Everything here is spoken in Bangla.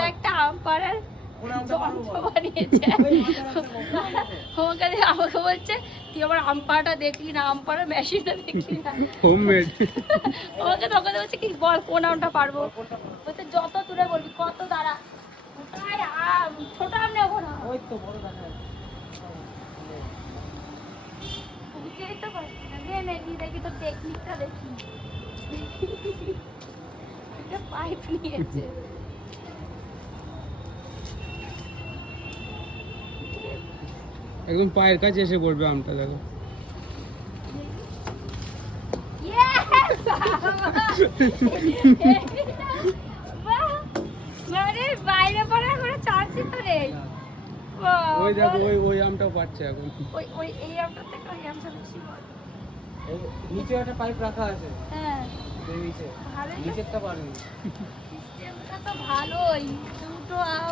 তো একটা আম পাড়ার বানিয়েছে। আমাকে বলছে তুই আমার আম পাড়াটা দেখলি না, আম পাড়ার মেশিনটা দেখলি না। হোমমেড। আমাকে তখন বলছে কি বল কোন আমটা পারবো, বলছে যত দূরে বলবি কত দাঁড়া কোথায় আম, ছোট আম নেবো না। ওই তো বড় দেখা যাচ্ছে। বুঝতেই তো পারছি না, নে নে নিয়ে দেখি তো টেকনিকটা দেখি। একটা পাইপ নিয়েছে। একদম পায়ের কাছে এসে পড়বে আমটা, দেখো। Yes! বাহ! মানে বাইরে পড়ার কোনো চান্সই তো নেই। বাহ, ওই দেখো, বল। ওই আমটাও পাচ্ছে এখন। ওই এই আমটার থেকে ওই আমটা বেশি বড়। এই নিচে একটা পাইপ রাখা আছে, হ্যাঁ, এই নিচে। ভালোই তো। নিচেরটা পারবি। সিস্টেমটা তো ভালোই। দুটো আম